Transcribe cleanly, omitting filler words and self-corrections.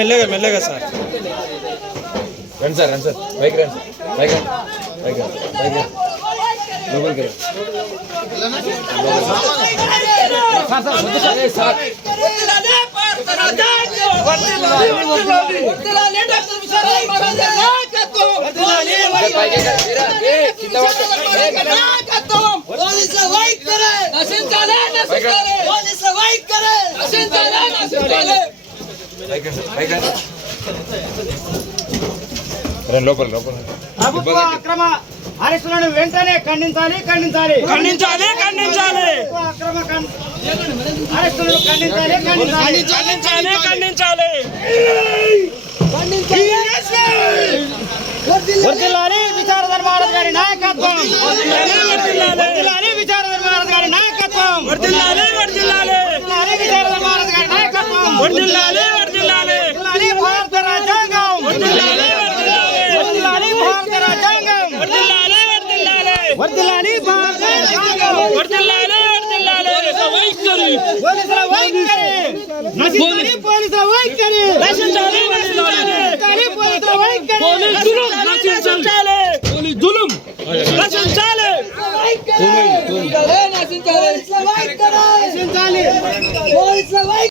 మెల్లగా మెల్లగా సార్. రండి సార్, రండి సార్, పైకి రండి సార్, పైకి రండి, పైకి రండి, పైకి రండి, లోపలికి రండి సార్. లోపల లోపల ప్రభుత్వ అక్రమ అరెస్టులను వెంటనే ఖండించాలి ఖండించాలి ఖండించాలి ఖండించాలి. అక్రమ అరెస్టులను ఖండించాలి ఖండించాలి ఖండించాలి ఖండించాలి. వర్ధిల్లాలి విచార ధర్మారాజు గారి నాయకత్వం. వర్ధిల్లాలి విచార ధర్మారాజు గారి నాయకత్వం. వర్ధిల్లాలి వర్ధిల్లాలి. విచార ధర్మారాజు గారి నాయకత్వం. వర్ధిల్లాలి వర్ధిల్లాలి. భారత రాజ్యాంగం. వర్ధిల్లాలి వర్ధిల్లాలి. భారత రాజ్యాంగం. వర్ధిల్లాలి వర్ధిల్లాలి. వర్ధిల్లాలి భారత రాజ్యాంగం. వర్ధిల్లాలి వర్ధిల్లాలి. వైఖరి పోలీసుల వైఖరి. నశించాలి పోలీసుల వైఖరి. నశించాలి నశించాలి. పోలీసుల వైఖరి. పోలీస్ జులుం నశించాలి. పోలీస్ జులుం నశించాలి. నశించాలి.